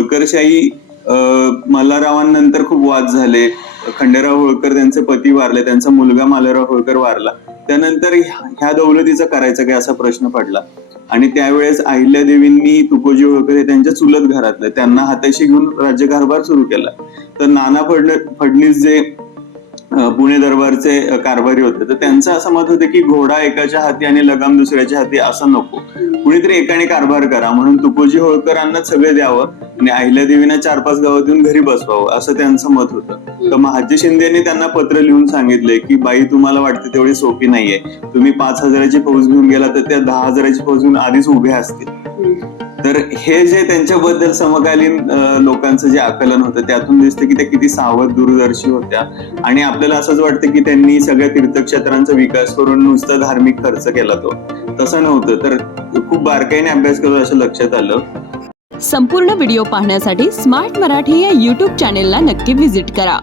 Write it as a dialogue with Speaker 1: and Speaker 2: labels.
Speaker 1: होळकरशाही अं, मल्हाररावांनंतर खूप वाद झाले. खंडेराव होळकर त्यांचे पती वारले त्यांचा मुलगा मालेराव होळकर वारला. त्यानंतर ह्या दौलतीचा करायचा काय असा प्रश्न पडला. आणि त्यावेळेस अहिल्यादेवींनी तुकोजी होळकर हे त्यांच्या चुलत घरातले त्यांना हाताशी घेऊन राज्यकारभार सुरू केला. तर नाना फडण फडणीस जे पुणे दरबारचे कारभारी होते तर त्यांचं असं मत होतं की घोडा एकाच्या हाती आणि लगाम दुसऱ्याच्या हाती असं नको. कुणीतरी एकाने कारभार करा म्हणून तुकोजी होळकरांना सगळे द्यावं. आणि अहिल्यादेवींना चार पाच गावात येऊन घरी बसवावं असं त्यांचं मत होतं. तर महाजी शिंदेने त्यांना पत्र लिहून सांगितलंय की बाई तुम्हाला वाटते तेवढी सोपी नाहीये. तुम्ही पाच हजाराची फौज घेऊन गेला तर त्या दहा हजाराची फौज घेऊन आधीच उभ्या असतील. तर हे जे त्यांच्याबद्दल समकालीन लोकांचं जे आकलन होतं त्यातून दिसतं की त्या किती सावध दूरदर्शी होत्या. आणि आपल्याला असंच वाटतं की त्यांनी सगळ्या तीर्थक्षेत्रांचा विकास करून नुसता धार्मिक खर्च केला तो. तसं नव्हतं. तर खूप बारकाईने अभ्यास करून असं लक्षात आलं.
Speaker 2: संपूर्ण व्हिडिओ पाहण्यासाठी स्मार्ट मराठी या यूट्यूब चॅनेलला नक्की व्हिजिट करा.